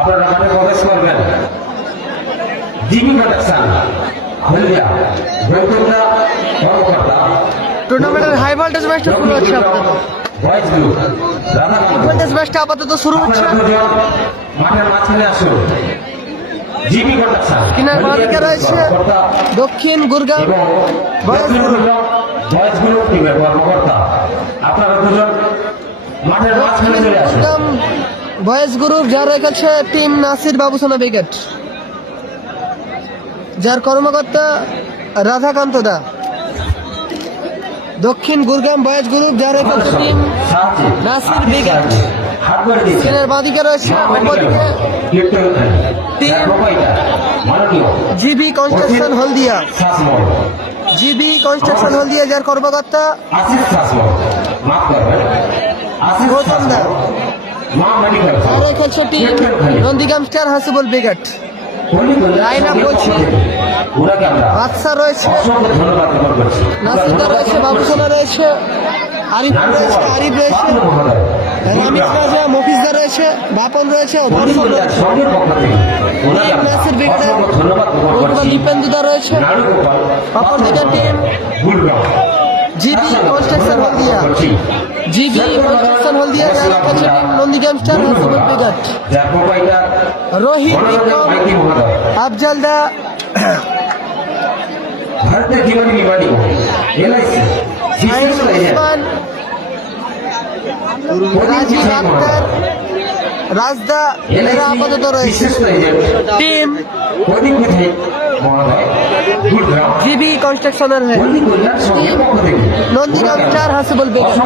আপনারা মাঠে প্রবেশ করবেন। জিবি প্রোডাকশন হলদিয়া গৌতমদা কর্মকর্তা টুর্নামেন্টের হাই ভোল্টেজ ম্যাচটা শুরু হচ্ছে আপাতত। ভয়েস গ্রুপ ভোল্টেজ ম্যাচটা আপাতত শুরু হচ্ছে। মাঠের মাঝখানে আসুন। জিবি প্রোডাকশন কিনার বাদিকে রয়েছে দক্ষিণ গুরগাঁও ভয়েস গ্রুপ টিমের কর্মকর্তা। আপনারা দুজন মাঠের মাঝখানে চলে আসুন। গুরগাঁও বয়েজ গ্রুপ যার রেখেছে টিম নাসির বাবুসোনা ব্রিগেড, যার কর্মকর্তা রাধাকান্ত দা। দক্ষিণ গুরগাঁও বয়েজ গ্রুপ যার রেখেছে টিম নাসির ব্রিগেড। কিনার বাদিকে রয়েছে team GB construction Haldia. GB construction Haldia যার কর্মকর্তা গৌতম দা। যার রেখেছে team Nandigram star Hasibul brigade. Line up বলছি, বাদশা রয়েছে, নাসিরদা রয়েছে, বাবুসোনা রয়েছে, আরিফ রয়েছে, রামিজ রাজা, মফিজদা রয়েছে, বাপন রয়েছে, দর্শন রয়েছে, নাসির ব্রিগেডের দীপেন্দুদা রয়েছে। অপরদিকে team GB construction Haldia. GB construction Haldia যার কাছে team Nandigram star Hasibul brigade. Rohit Bikram Afzal দা, উসমান, রাজীব আক্তার, রাজদা এরা আপাতত রয়েছে। টিম জিবি কনস্ট্রাকশনের হয়ে নন্দীগ্রাম স্টার হাসিবুল ব্রিগেড।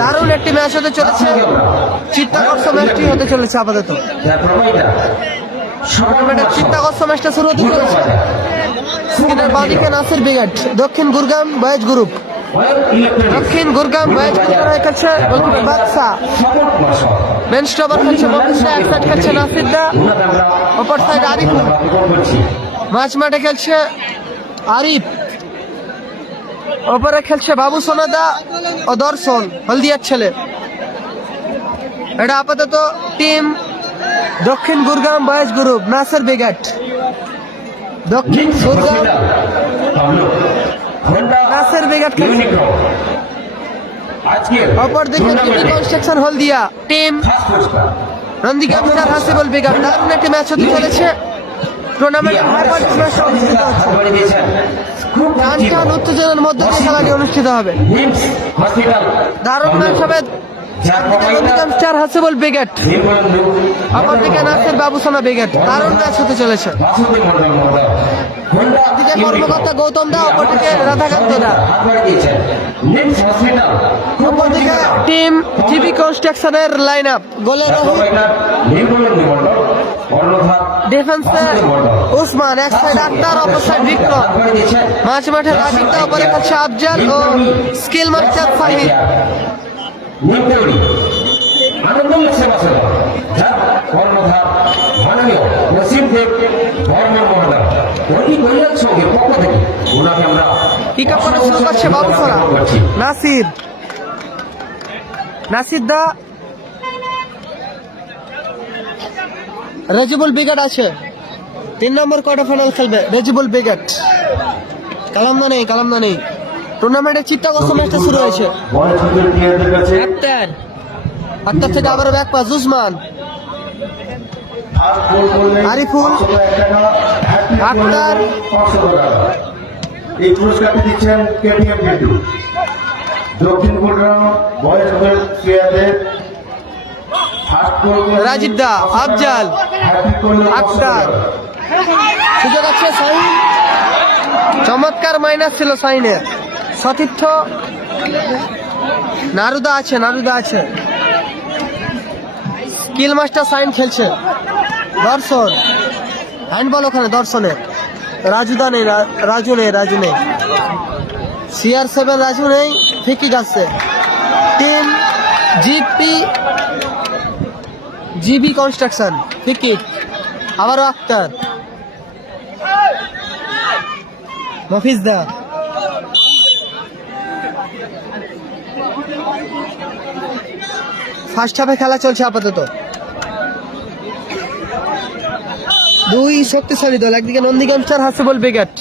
দারুণ একটি ম্যাচ হতে চলেছে, চিত্তাকর্ষক ম্যাচটি হতে চলেছে আপাতত। চিত্তাকর্ষক ম্যাচটা শুরু হতে চলেছে। স্ক্রিনের বাঁদিকে Nasir brigade, Dakshin Gurgaon boys group. দক্ষিণ গুরগাঁও বয়েজ গ্রুপের কাছে বাদশা, মেন স্টপার খেলছে মফিজদা, এক সাইড খেলছে নাসিরদা, অপর সাইড আরিফ। মাঝ মাঠে খেলছে আরিফ, ওপরে খেলছে বাবু সোনাদা ও দর্শন, হলদিয়ার ছেলে। এটা আপাতত team Dakshin Gurgaon boys group Nasir brigade. Dakshin Gurgaon Nasir brigade খেলছে। অপরদিকে GB construction Haldia team Nandigram star Hasibul brigade. দারুণ একটি ম্যাচ হতে চলেছে। টুর্নামেন্টের হাই ভোল্টেজ ম্যাচ অনুষ্ঠিত হচ্ছে। টান উত্তেজনার মধ্য দিয়ে খেলাটি অনুষ্ঠিত হবে। দারুণ ম্যাচ হবে। নন্দীগ্রাম স্টার হাসিবুল ব্রিগেড, অপরদিকে নাসির বাবুসোনা ব্রিগেড। দারুণ ম্যাচ হতে চলেছে। একদিকে কর্মকর্তা গৌতম দা, অপরদিকে রাধাকান্ত দা। অপরদিকে টিম জিবি কনস্ট্রাকশনের লাইন আপ। গোলে ডিফেন্সে উসমান, এক সাইড আক্তার, অপর সাইড বিক্রম। মাঝ মাঠে রাজীব দা, অপরে খেলছে আফজাল ও স্কিল মাস্টার ফাহিদ। নাসির নাসিরদা, রেজিবুল ব্রিগেড আছে। 3 নম্বর কোয়ার্টার ফাইনাল খেলবে রেজিবুল ব্রিগেড। কালামদা নেই। টুর্নামেন্টের চিত্তাকর্ষক ম্যাচটা শুরু হয়েছে। আক্তার থেকে আবার ব্যাক পাস উসমান, আরিফুল, আক্তার। এই পুরস্কারটি দিচ্ছেন কেটিএম বিটু। দক্ষিণ গুরগাঁও বয়েজ গ্রুপ প্লেয়ারদের রাজীব দা, আফজাল, আক্তার। সুযোগ আছে সাইন, চমৎকার মাইনাস ছিল সাইনের। সতীর্থ নারুদা আছে। স্কিল মাস্টার সাইন খেলছে। দর্শন হ্যান্ডবল ওখানে দর্শনের। রাজু নেই। CR7 রাজু নেই, ফিকি যাচ্ছে। টিম জিবি কনস্ট্রাকশন ফিকি, আবারও আক্তার, মফিজদা। ফার্স্ট হাফে খেলা চলছে আপাতত। দুই শক্তিশালী দল, একদিকে নন্দীগ্রাম স্টার হাসিবুল ব্রিগেড,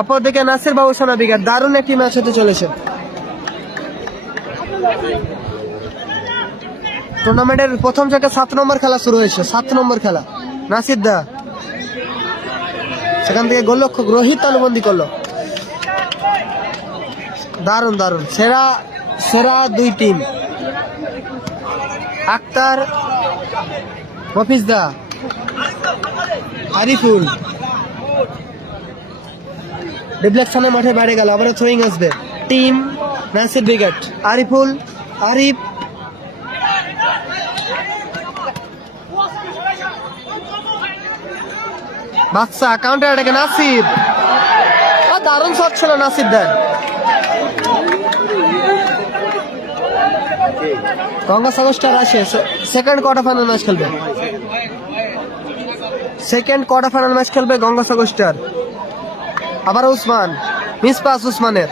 অপরদিকে নাসির বাবুসোনা ব্রিগেড। দারুণ একটি ম্যাচ হতে চলেছে। টুর্নামেন্টের প্রথম থেকে 7 নম্বর খেলা শুরু হয়েছে। 7 নম্বর খেলা, নাসির দা সেখান থেকে গোলরক্ষক রোহিত তালুবন্দি করলো। দারুণ দারুণ, সেরা সেরা দুই টিম, আক্তার, মফিজ দা, আরিফুল। ডিফ্লেকশনে মাঠে বাইরে গেল, আবার থ্রোয়িং আসবে। টিম নাসির ব্রিগেড, আরিফুল, আরিফ, বাদশা, কাউন্টার অ্যাটাকে নাসির। দারুণ শট ছিল নাসির দেন। গঙ্গা সাগর স্টার আসে সেকেন্ড কোয়ার্টার ফাইনাল ম্যাচ খেলবে। সেকেন্ড কোয়ার্টার ফাইনাল ম্যাচ খেলবে গঙ্গা সাগর স্টার। আবার উসমান, মিস পাস উসমানের।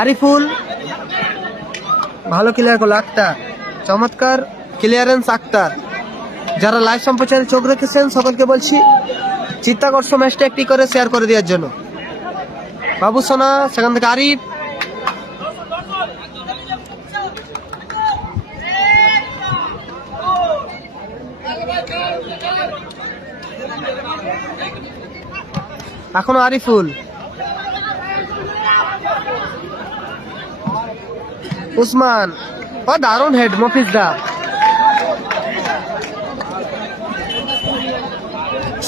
আরিফুল ভালো ক্লিয়ার করলো, আক্তার চমৎকার ক্লিয়ারেন্স আক্তার। যারা লাইভ সম্প্রচারে চোখ রেখেছেন সকলকে বলছি চিত্তাকর্ষক ম্যাচটা একটি করে শেয়ার করে দেওয়ার জন্য। বাবুসোনা, সেখান থেকে আরিফ, এখনো আরিফুল, উসমান, ও দারুণ হেড মফিজ দা।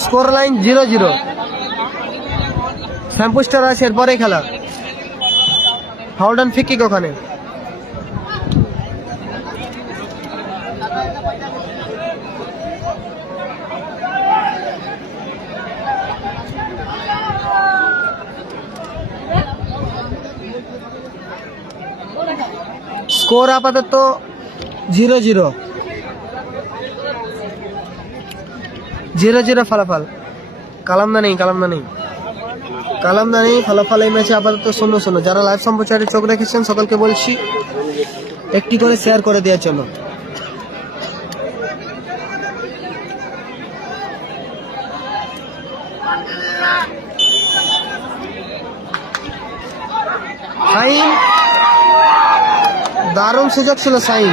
Score line 0-0। শ্যাম্পু স্টার আছে এরপরে খেলা। হাউল্ডান ফিকিক ওখানে। স্কোর আপাতত 0-0। 0-0 ফলাফল। কালামদা নেই ফলাফল এই ম্যাচে আপাতত 0-0। যারা লাইভ সম্প্রচারে চোখ রেখেছেন সকলকে বলছি একটি করে শেয়ার করে দেওয়ার জন্য। সাইন, দারুণ সুযোগ ছিল সাইন।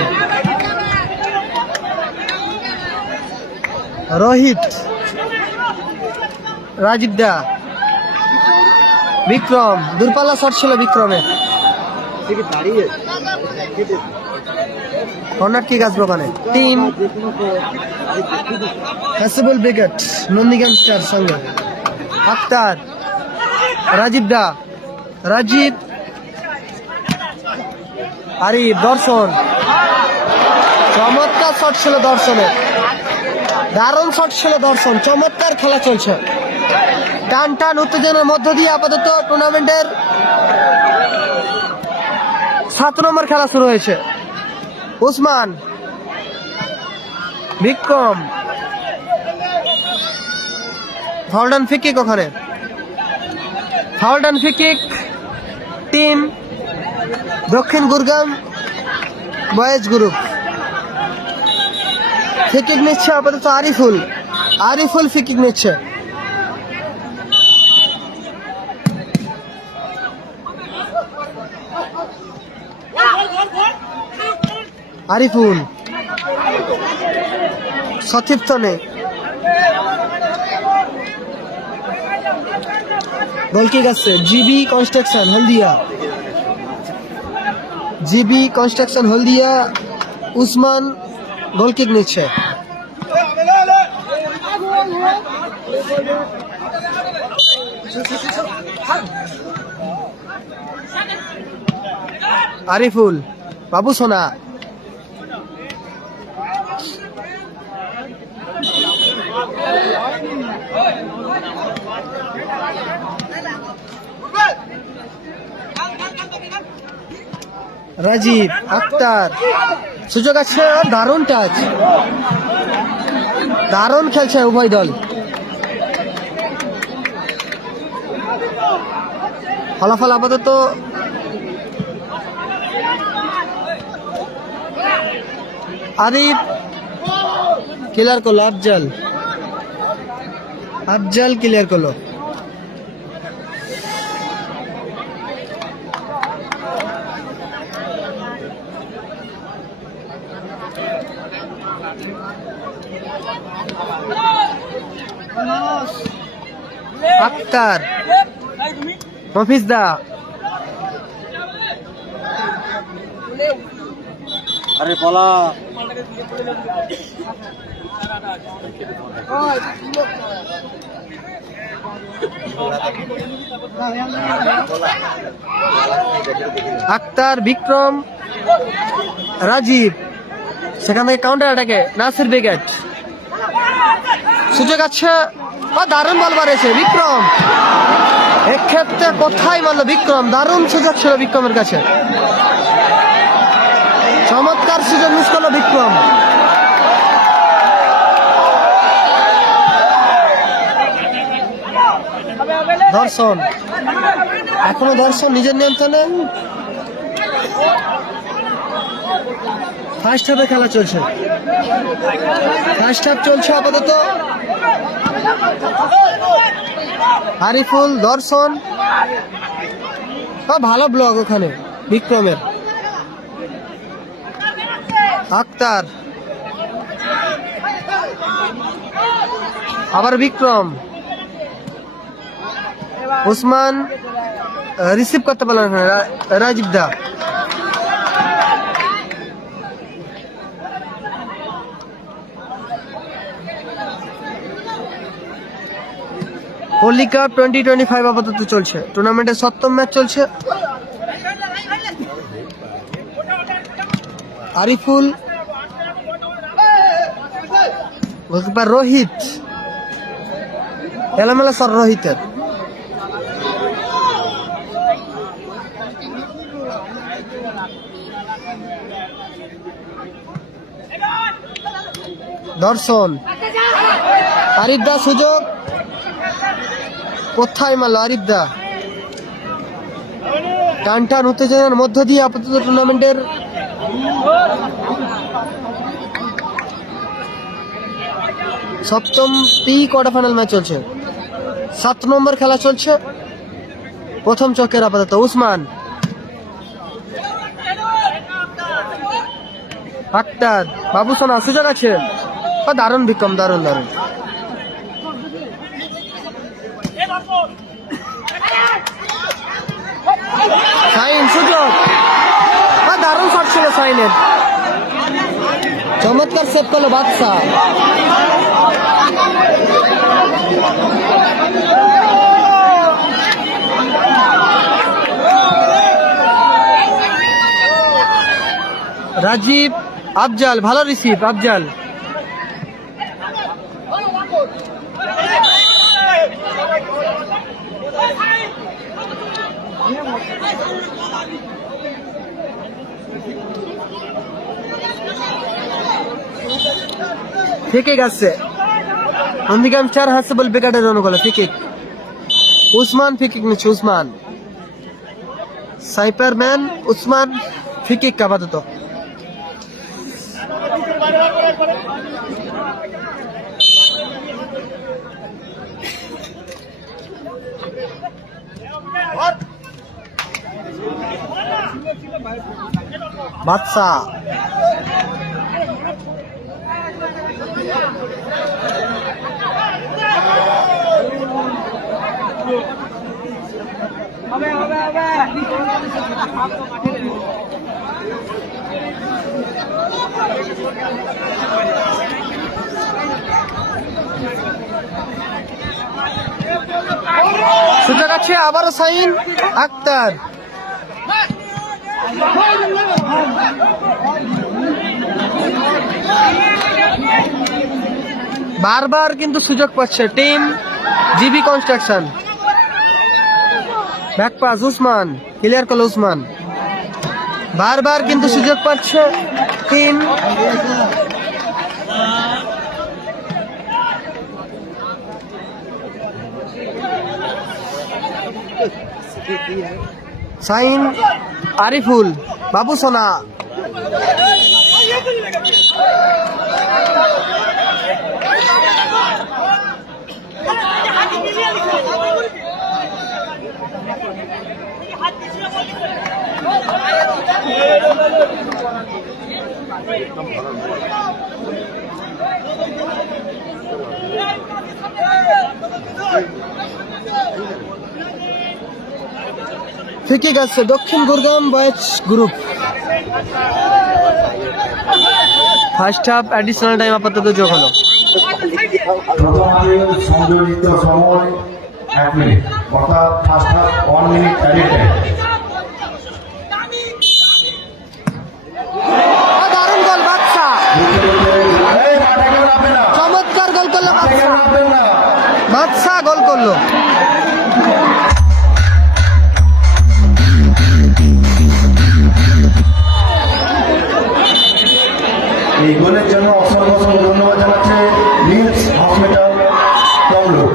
রোহিত, রাজীব দা, বিক্রম, দূরপাল্লা শট ছিল বিক্রমের। কর্নার কিক আসবে ওখানে। Team Hasibul brigade, Nandigram star সঙ্গে আক্তার, রাজীব দা, রাজীব, আরিফ, দর্শন। চমৎকার শট ছিল দর্শনের, দারুণ শট ছিল দর্শন। চমৎকার খেলা চলছে, টান টান উত্তেজনার মধ্য দিয়ে আপাতত টুর্নামেন্টের 7 নম্বর খেলা শুরু হয়েছে। উসমান, বিক্রম, হাউল্ডান ফিকিক ওখানে। হাউল্ডান ফিকিক, টিম দক্ষিণ গুরগাম বয়েজ গ্রুপ। ফিকিক নিচ্ছে আপাতত আরিফুল, আরিফুল ফিকিক নিচ্ছে। আরিফুল সতীর্থ নেই, গোলকিক আছে GB construction Haldia, GB construction হলদিয়া। উসমান গোলকিক নিচ্ছে। আরিফুল, বাবুসোনা, রাজীব, আক্তার, সুযোগ আছে। দারুণ টাচ, দারুণ খেলছে উভয় দল। ফলাফল আপাতত আরিফ ক্লিয়ার করলো, আফজাল। আফজাল ক্লিয়ার করলো। আক্তার, মফিজদা, আরে বলা আক্তার, বিক্রম, রাজীব, সেখান থেকে কাউন্টার অ্যাটাকে নাসির ব্রিগেড, সুযোগ আছে। দারুণ বল বাড়িয়েছে বিক্রম, এক্ষেত্রে কোথায় মারলো বিক্রম, দারুণ সুযোগ ছিল বিক্রমের কাছে, চমৎকার সুযোগ মিস করলো বিক্রম। দর্শন, এখনো দর্শন নিজের নিয়ন্ত্রণে। ফার্স্ট হাফে খেলা চলছে, ফার্স্ট হাফ চলছে আপাতত। আরিফুল, দর্শন, ভালো ব্লক ওখানে বিক্রমের। আক্তার, আবার বিক্রম, উসমান রিসিভ করতে পারল না, রাজীব দা। হোলি কাপ 2025 আপাতত চলছে, টুর্নামেন্টের 7ম ম্যাচ চলছে। আরিফুল, গোলকিপার রোহিত, এলোমেলো সর রোহিতের। দর্শন, আরিফ দা সুযোগ, কোথায় মারল আরিফ দা। টান টান উত্তেজনার মধ্য দিয়ে আপাতত টুর্নামেন্টের সপ্তম কোয়ার্টার ফাইনাল ম্যাচ চলছে, 7 নম্বর খেলা চলছে। প্রথম চক্রের আপাতত উসমান, আক্তার, বাবুসোনা, সুযোগ আছে। দারুণ বিক্রম, দারুণ দারুণ। সাইন, সুযোগ, দারুণ শট ছিল সাইনের, চমৎকার সেভ করলো বাদশা। রাজীব, আফজাল, ভালো রিসিভ আফজাল। ফিকে গেছে অন্দিকাম 4 হাসে বল বেকারের অনুকূলে ফিকিক। উসমান ফিকিক নিচ্ছে, উসমান সাইপারম্যান, উসমান ফিকিক আপাতত। বাদশা, সুযোগ আছে আবারও সাইন। আক্তার, বারবার কিন্তু সুযোগ পাচ্ছে team GB construction. Back pass Usman, clear করলো উসমান, বারবার কিন্তু সুযোগ পাচ্ছে টিম। সাইন, আরিফুল, বাবুসোনা, ফিকে গেছে Dakshin Gurgaon boys group. First half additional time আপাতত যোগ হলো। প্রথমার্ধে সংযোজিত সময় 1 মিনিট, অর্থাৎ first half 1 minute added time. দারুণ গোল বাদশা, এই মাঠে কেউ নামবে না, চমৎকার গোল করলো মাঠে কেউ বাদশা। নামবেন না। বাদশা গোল করলো। এই গোলের জন্য অসংখ্য অসংখ্য ধন্যবাদ জানাচ্ছে লিডস হসপিটাল তমলুক।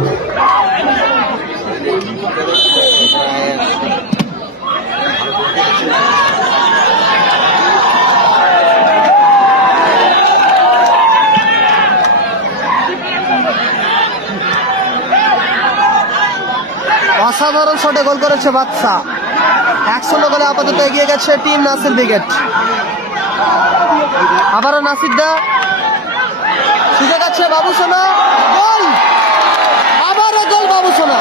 অসাধারণ শটে গোল করেছে বাদশা। 1-0 গোলে আপাতত এগিয়ে গেছে টিম নাসির ব্রিগেড। আবারও নাসির দা শিখে গেছে বাবু সোনা, গোল, আবারও গোল বাবু সোনা।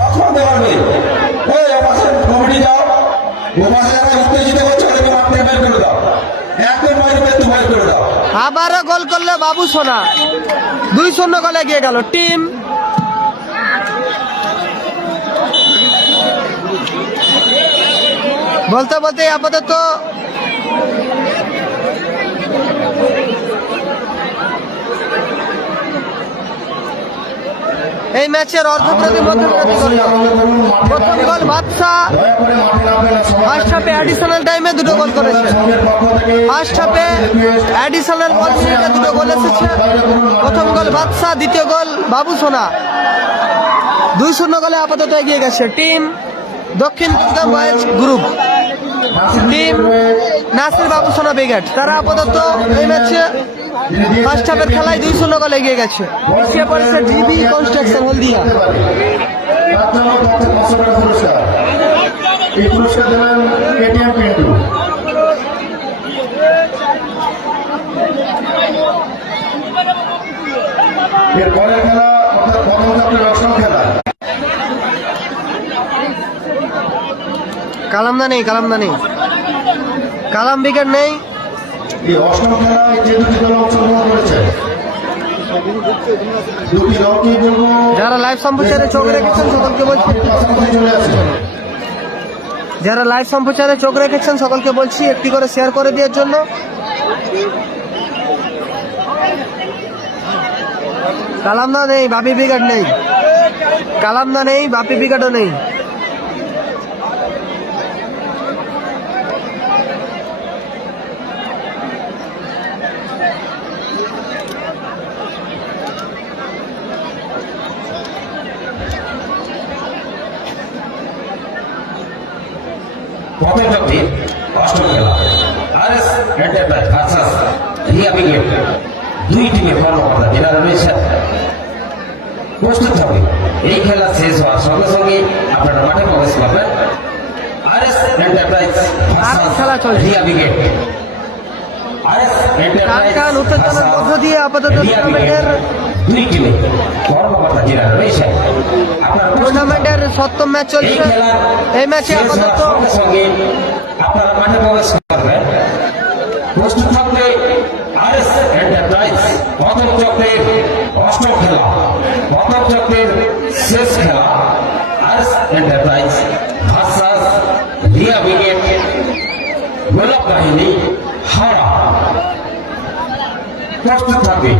কখন দেওয়াবে এই অপাশে কমিটি যাও, ওপাশে যারা উত্তেজিত করছে ওদেরকে মাঠ থেকে বের করে দাও, একদম বাইরে করে দাও। আবারও গোল করলো বাবু সোনা। 2-0 গোলে এগিয়ে গেল টিম। বলতে বলতে আপাতত এই ম্যাচের অর্ধবিরতি মধ্যবিরতি গোল। প্রথম গোল বাদশা দয়া করে মাঠে নামবেন না, সবাই ফার্স্ট হাফে অ্যাডিশনাল টাইমে 2 গোল করেছে। সঙ্গের পক্ষ থেকে ফার্স্ট হাফে অ্যাডিশনাল বল মিনিটে 2 গোল এসেছে। প্রথম গোল বাদশা, দ্বিতীয় গোল বাবু সোনা। 2-0 গোলে আপাতত এগিয়ে গেছে টিম দক্ষিণ Gurgaon boys group. Team Nasir বাবু সোনা ব্রিগেড তারা আপাতত এই ম্যাচে ফার্স্ট হাফের খেলায় 2-0 গোলে এগিয়ে গেছে। পিছিয়ে পড়েছে ডিবি কনস্ট্রাকশন হলদিয়া। তার জন্য 500 টাকা পুরস্কার। এই পুরস্কার দেবেন কেটিএম পিন্টু। এর পরের খেলা অর্থাৎ প্রথম ধাপের অষ্টম খেলা। কালামদা নেই, কালামদা নেই, কালাম ব্রিগেড নেই। এই অষ্টম খেলায় যে দুটি দল অংশগ্রহণ করেছে, দুটি দলকেই বলবো যারা লাইভ সম্প্রচারে চোখ রেখেছেন সকলকে বলছি, মাঠের পাশাপাশি চলে আসেন। যারা লাইভ সম্প্রচারে চোখ রেখেছেন সকলকে বলছি একটি করে শেয়ার করে দেওয়ার জন্য। কালামদা নেই, বাপি ব্রিগেড নেই, কালামদা নেই, বাপি ব্রিগেডও নেই। প্রথম ধাপটি অষ্টম খেলা RS enterprise versus Riya brigade. দুই টিমের কর্মকর্তা যারা রয়েছেন প্রস্তুত হবে। এই খেলা শেষ হওয়ার সঙ্গে সঙ্গে আপনারা মাঠে প্রবেশ করবেন। আরএস এন্টারপ্রাইজ ভার্সাস খেলা চলছে। রিয়া ব্রিগেড। আরএস এন্টারপ্রাইজ টান উত্তেজনার মধ্য দিয়ে আপাতত রিয়া ব্রিগেড। দুই টিমের কর্মকর্তা যারা রয়েছেন আপনারা প্রস্তুত হবেন। টুর্নামেন্টের 7ম ম্যাচ এই চলছে। খেলার এই ম্যাচে শেষ হওয়ার আপাতত সঙ্গে সঙ্গে আপনারা মাঠে প্রবেশ করবেন। প্রস্তুত থাকবে আরএস এন্টারপ্রাইজ। প্রথম চক্রের অষ্টম খেলা, প্রথম চক্রের শেষ খেলা RS enterprise versus Riya brigade. গোলাপ বাহিনী হাওড়া প্রস্তুত থাকবে।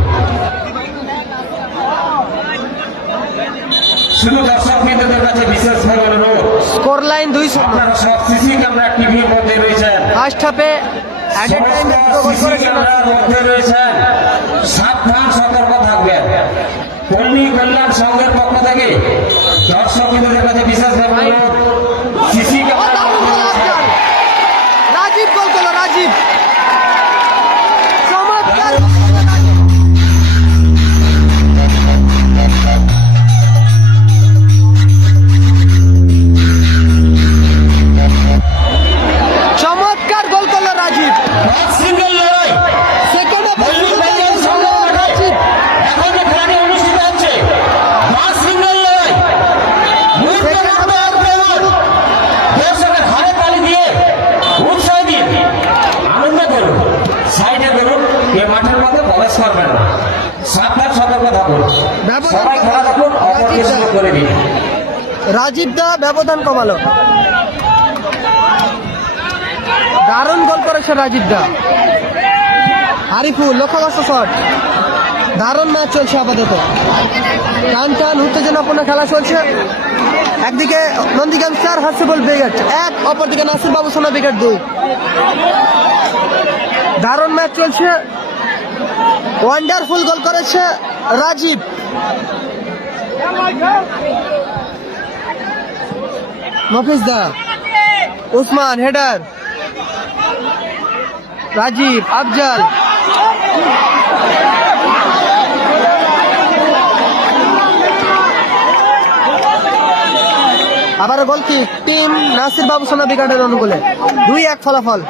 শুধু দর্শক বিন্দুদের কাছে বিশেষভাবে অনুরোধ, স্কোর লাইন 2-0। আপনারা সব সিসি ক্যামেরা টিভির মধ্যে রয়েছেন, ফার্স্ট হাফে at a time 2 goal CC করেছে ক্যামেরার মধ্যে রয়েছেন। সাবধান সতর্ক থাকবেন। পল্লী কল্যাণ সংঘের পক্ষ থেকে দর্শক বিন্দুদের কাছে বিশেষভাবে অনুরোধ, সিসি ক্যামেরা রাজীব গোল করলো, রাজীব চমৎকার। সবাই খেলা দেখুন, অপরকে সুযোগ করে দিন। রাজীব দা ব্যবধান কমালো। দারুণ গোল করেছে রাজীব দা। আরিফুল লক্ষ্যগ্রস্ত শট। দারুণ ম্যাচ চলছে আপাতত। টান টান উত্তেজনাপূর্ণ খেলা চলছে। একদিকে নন্দীগ্রাম স্টার হাসিবুল ব্রিগেড 1, অপরদিকে নাসির বাবু সোনা ব্রিগেড 2। দারুণ ম্যাচ চলছে। ওয়ান্ডারফুল গোল করেছে রাজীব। মফিজ দা, উসমান হেডার, রাজীব, আফজাল, আবার গোল কিক টিম নাসির বাবু সোনা ব্রিগেডের অনুকূলে। 2-1 ফলাফল।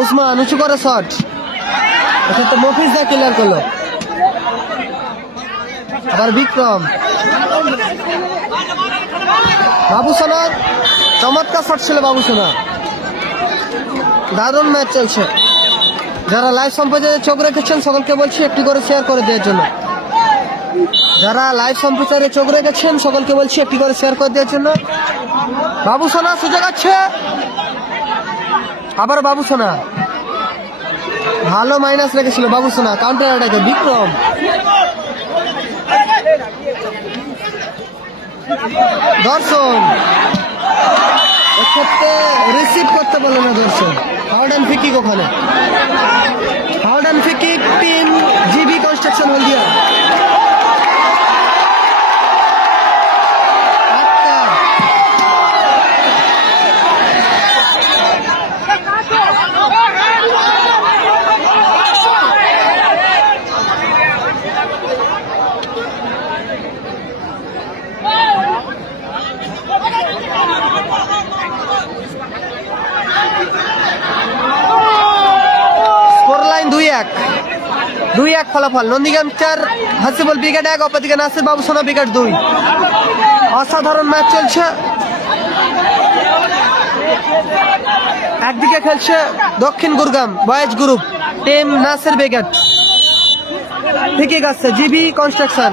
উসমান উঁচু করে শট, তো মফিজ দা ক্লিয়ার করলো। আবার বিক্রম, বাবু সোনার চমৎকার শট ছিল বাবু সোনা। দারুণ ম্যাচ চলছে। যারা লাইভ সম্প্রচারে চোখ রেখেছেন সকলকে বলছি একটি করে শেয়ার করে দেওয়ার জন্য। যারা লাইভ সম্প্রচারে চোখ রেখেছেন সকলকে বলছি একটি করে শেয়ার করে দেওয়ার জন্য। বাবু সোনা সুযোগ আছে, আবার বাবু সোনা ভালো মাইনাস রেখেছিল বাবু সোনা। কাউন্টার অ্যাটাকে বিক্রম, দর্শন এক্ষেত্রে রিসিভ করতে পারলো না দর্শন। হাউড অ্যান্ড ফ্রি কিক ওখানে। হাউড and free kick team GB construction Haldia. Score line 2-1 ফলাফল। নন্দীগ্রাম স্টার হাসিবুল ব্রিগেড 1, অপরদিকে নাসির বাবু সোনা ব্রিগেড 2। অসাধারণ ম্যাচ চলছে। একদিকে খেলছে Dakshin Gurgaon boys group team Nasir brigade, ঠিকই আসছে জিবি কনস্ট্রাকশন।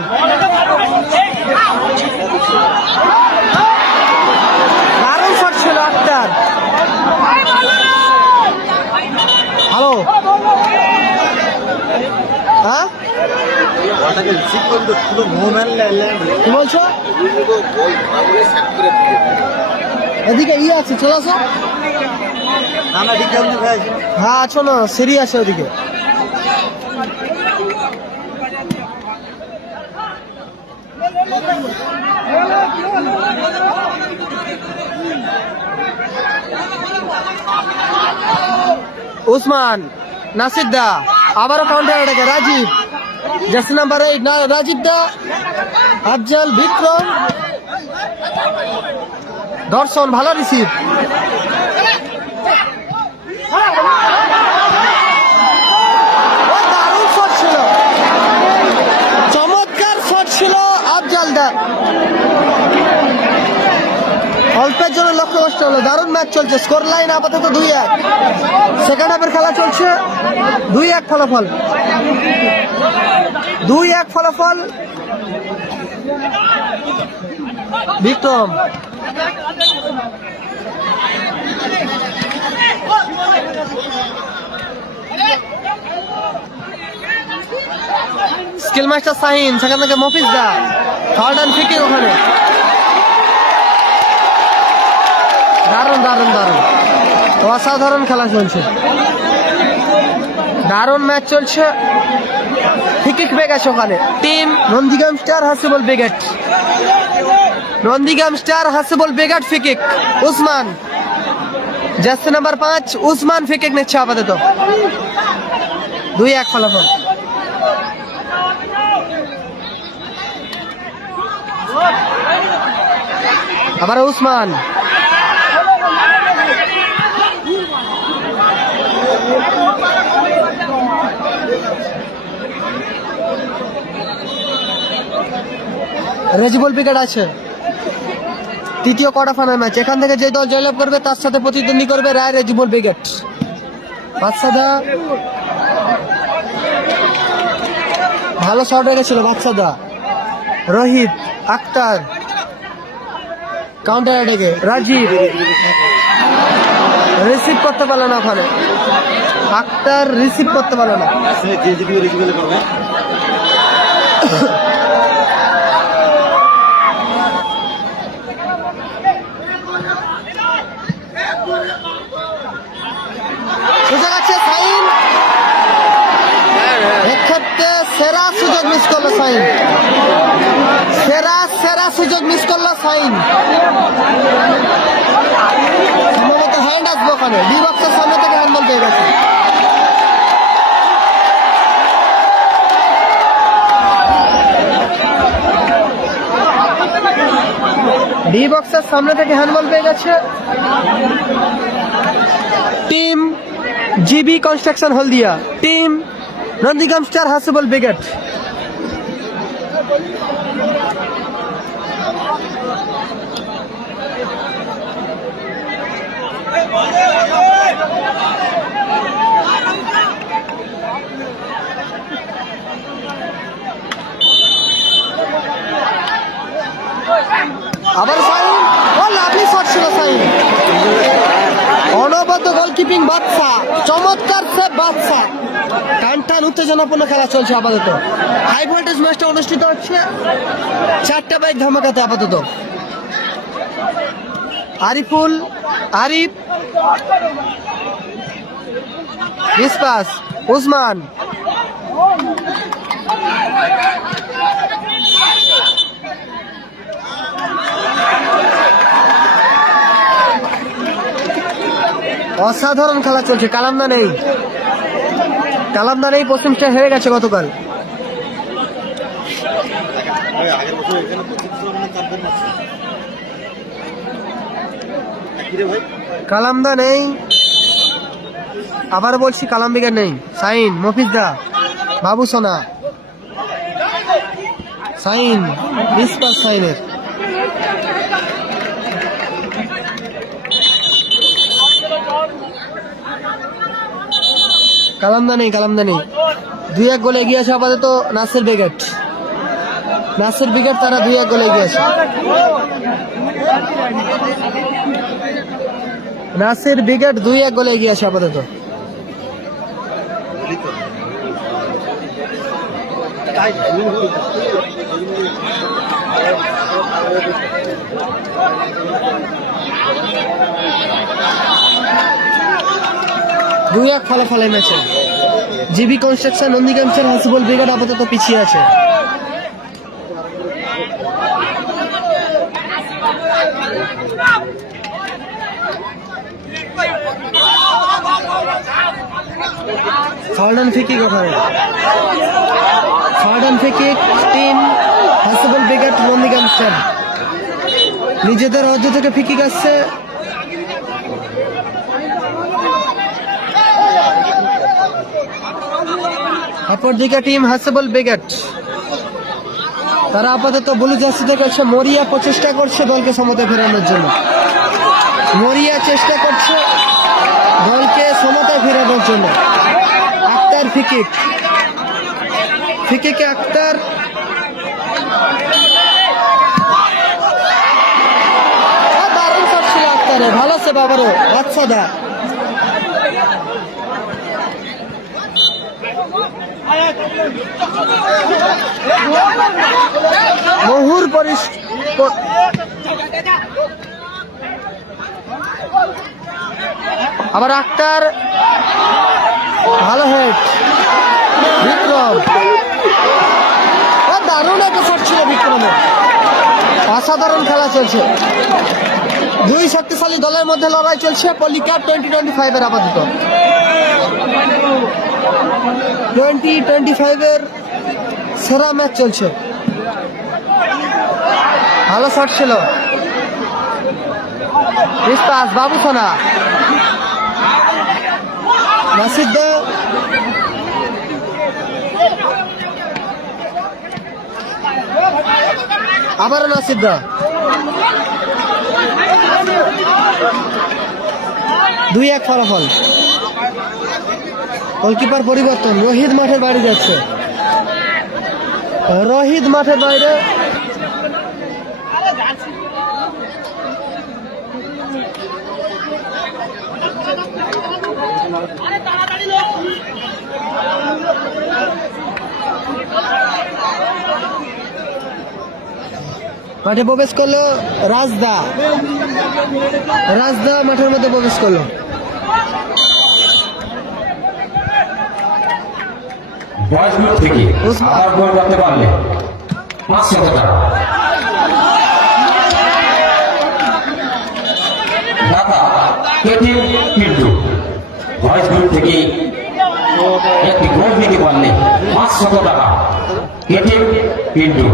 দারুণ শট ছিল আক্তার। হ্যালো, হ্যাঁ কি বলছো? এদিকে ইয়ে আছে, চলে আসো। হ্যাঁ আছো না, সিঁড়ি আছে ওদিকে। উসমান, নাসির দা, আবারও কাউন্টার অ্যাটাকে রাজীব, জার্সি নাম্বার 8 না রাজীব দা, আফজাল, বিক্রম, দর্শন ভালো রিসিভ। দারুণ শট ছিল, চমৎকার শট ছিল আফজাল দা। অল্পের জন্য লক্ষ্য কষ্ট হলো। দারুণ ম্যাচ চলছে। স্কোর লাইন আপাতত 2-1। সেকেন্ড হাফের খেলা চলছে। 2-1 ফলাফল। 2-1 ফলাফল। বিক্রম, স্কিল মাস্টার শাহিন, সেখান থেকে মফিজ দা, হার্ড অ্যান্ড ফ্রি কিক ওখানে। দারুণ দারুণ দারুণ অসাধারণ খেলা চলছে। দারুণ ম্যাচ চলছে। ফ্রি কিক পেয়ে গেছে ওখানে team Nandigram star Hasibul brigade. Nandigram star Hasibul brigade free kick. Usman, jersey number 5 Usman free kick নিচ্ছে আপাতত। 2-1 ফলাফল। আবার উসমান, রেজিবল উইকেট আছে। তৃতীয় কোয়ার্টার ফাইনাল ম্যাচ, এখান থেকে যে দল জয়লাভ করবে তার সাথে প্রতিদ্বন্দ্বী করবে রায় রেজিবল উইকেট। বাদশাদা ভালো শট রেখেছিল, বাদশাদা, রোহিত, আক্তার, কাউন্টার অ্যাটাকে রাজীব রিসিভ করতে পারলো না, ওখানে আক্তার রিসিভ করতে পারলো না। সুযোগ আছে সাইন, এক্ষেত্রে সেরা সুযোগ মিস করলো সাইন, সেরা সুযোগ মিস করলো সাইন। সম্ভবত হ্যান্ড আসবে ওখানে, ডি বক্সের সামনে থেকে হ্যান্ডবল পেয়ে গেছে। ডি বক্সের সামনে থেকে হ্যান্ডবল পেয়ে গেছে team GB construction Haldia, team Nandigram star Hasibul brigade. আবার সাইন, ও লাভলি শট ছিল সাইন, অনবদ্য গোলকিপিং বাদশা, চমৎকার সেভ বাদশা। টান উত্তেজনাপূর্ণ খেলা চলছে আপাতত, হাই ভোল্টেজ ম্যাচটা অনুষ্ঠিত হচ্ছে, 4টা বাইক ধামাকাতে আপাতত। আরিফ মিসপাস, উসমান, অসাধারণ খেলা চলছে। কালামদা নেই, পশ্চিমটা হেরে গেছে গতকাল। কালামদা নেই, আবার বলছি কালাম বিঘা নেই। সাইন, মফিজদা, বাবু সোনা, সাইন, মিসপাস সাইনের। কালামদা নেই, 2-1 গোলে এগিয়ে আছে আপাতত নাসির ব্রিগেড, তারা 2-1 গোলে এগিয়ে আছে। নাসির ব্রিগেড 2-1 গোলে এগিয়ে আছে আপাতত। ফলাফল ম্যাচে GB construction Nandigram star Hasibul brigade আপাতত পিছিয়ে আছে। ফার্ডান ফিকিক ওখানে, team Hasibul brigade Nandigram star নিজেদের রাজ্য থেকে ফিকিক আসছে। অপরদিকে টিম হাসিবল ব্রিগেড, তারা আপাতত ব্লু জার্সি থেকে আছে। মরিয়া প্রচেষ্টা করছে দলকে সমতায় ফেরানোর জন্য, আক্তার ফিকিকে আক্তার, দারুণ শট ছিল আক্তারে, ভালো সে বাবারও বাদশাদা। মহুর আবার আক্তার, ভালো হেড বিক্রম, দারুণ একটা শট ছিল বিক্রমের। অসাধারণ খেলা চলছে, দুই শক্তিশালী দলের মধ্যে লড়াই চলছে পলিকাপ 2025 এর আপাতত। 2025 এর সেরা ম্যাচ চলছে। ভালো শট ছিল। পাস বাবু সোনা, নাসির দা, আবারও নাসির দা, 2-1 ফলাফল। গোলকিপার পরিবর্তন, রোহিত মাঠের বাইরে যাচ্ছে, রোহিত মাঠের বাইরে। মাঠে প্রবেশ করলো রাজদা, রাজদা মাঠের মধ্যে প্রবেশ করলো। বয়স গ্রুপ থেকে আবার গোল করতে পারলে 500 টাকা। দাতা কেটিএম পিন্টু বয়স গ্রুপ থেকে একটি গোল দিতে পারলে 500 টাকা। কেটিএম পিন্টু।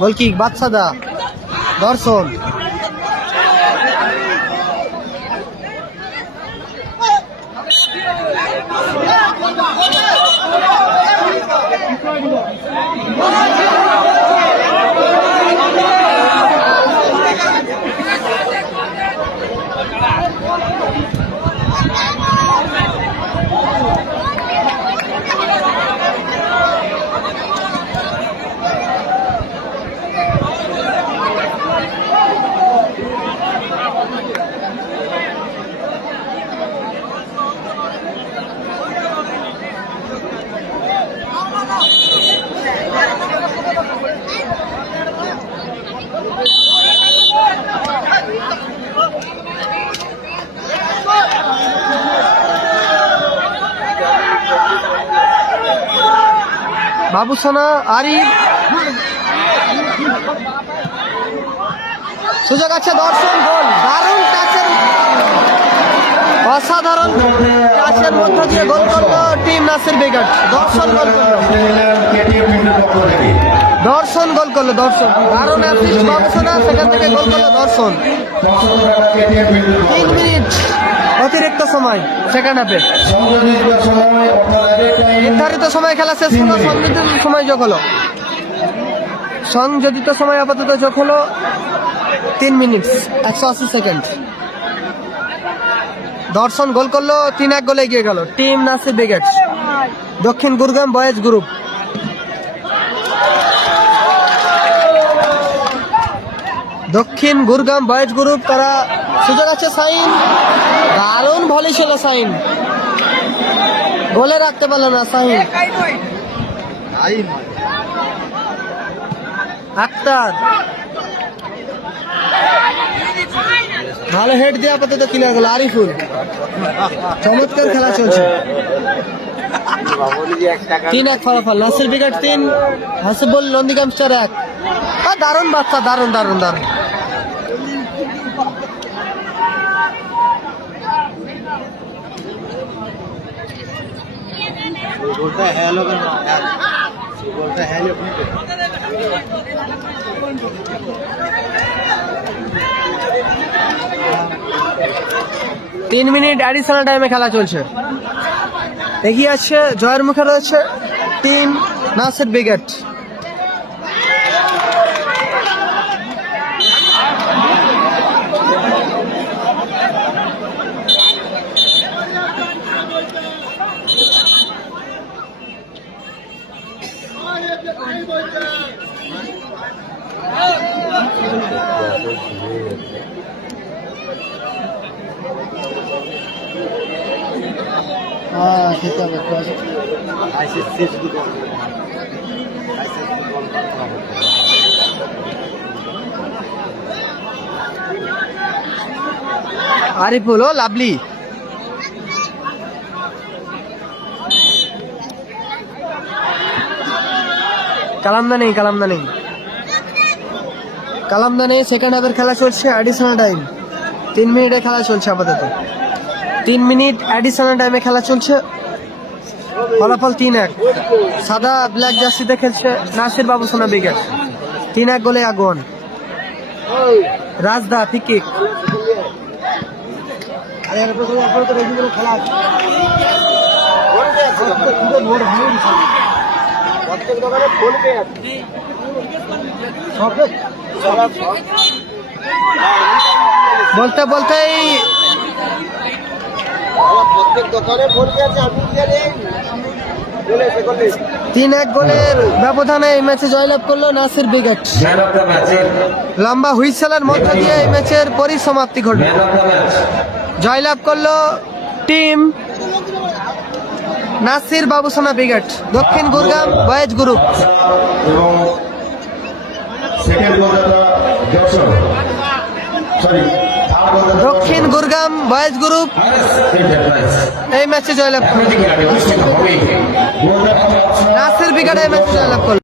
গোলকিক বাদশাদা, দর্শন, বাবু সোনা, আরিফ, সুযোগ আছে, দর্শন, গোল, দারুণ টাচের, অসাধারণ টাচের মধ্য দিয়ে গোল করলো টিম নাসির ব্রিগেড। দর্শন গোল করলো, দর্শন গোল করলো, দর্শন দারুণ অ্যাসিস্ট বাবু সোনা, সেখান থেকে গোল করলো দর্শন। 3 মিনিট অতিরিক্ত সময় সেকেন্ড হাফে, নির্ধারিত সময় খেলা শেষ হলো, সংযোজিত সময় যোগ হলো, সংযোজিত সময় আপাতত যোগ হলো 3 মিনিট 180 সেকেন্ড। দর্শন গোল করলো, 3-1 গোলে এগিয়ে গেল টিম নাসির ব্রিগেড, দক্ষিণ গুরগাম বয়েজ গ্রুপ। দক্ষিণ গুরগাম বয়েজ গ্রুপ, তারা সুযোগ আছে, সাইন, দারুণ ভলি ছিল সাইন, গোলে রাখতে পারলো না সাইন। আক্তার ভালো হেড দিয়ে আপাতত ক্লিয়ার গেল। আরিফুল, চমৎকার খেলা চলছে, 3-1 ফলাফল। Nasir brigade 3, Hasibul Nandigram star 1। দারুণ বাচ্চা, দারুণ দারুণ দারুণ। बोलता है लोग यार, बोलता है लोग। 3 মিনিট অ্যাডিশনাল টাইমে খেলা চলছে, এগিয়ে আছে, জয়ের মুখে রয়েছে টিম নাসির ব্রিগেড। हाँ ठीक है, ऐसे सिर्फ আরিফুল ও লাভলি, কালামদা নেই, কালামদা নেই, কালামদা নেই। সেকেন্ড হাফের খেলা চলছে, অ্যাডিশনাল টাইম 3 মিনিটে খেলা চলছে আপাতত, 3 মিনিট অ্যাডিশনাল টাইমে খেলা চলছে। ফলাফল 3-1। সাদা ব্ল্যাক জার্সিতে খেলছে নাসির বাবুসোনা ব্রিগেড। 3-1 গোলে আগুন। রাজদা ফিকিক। বলতে বলতেই 3-1 গোলের ব্যবধানে এই ম্যাচে জয়লাভ করলো Nasir brigade. Man of the ম্যাচের লম্বা হুইসেলের মধ্য দিয়ে এই ম্যাচের পরিসমাপ্তি ঘটল। ম্যান অফ দ্য ম্যাচ জয়লাভ করলো টিম নাসির বাবুসোনা ব্রিগেড, দক্ষিণ গুরগাম বয়েজ গ্রুপ। এবং সেকেন্ড গোলদাতা যশোর, সরি থার্ড গোলদাতা দক্ষিণ Gurgaon boys group RS enterprise এই ম্যাচে জয়লাভ করলো। খেলাটি অনুষ্ঠিত হবে গোলদাতা নাসির ব্রিগেড এই ম্যাচে জয়লাভ করলো।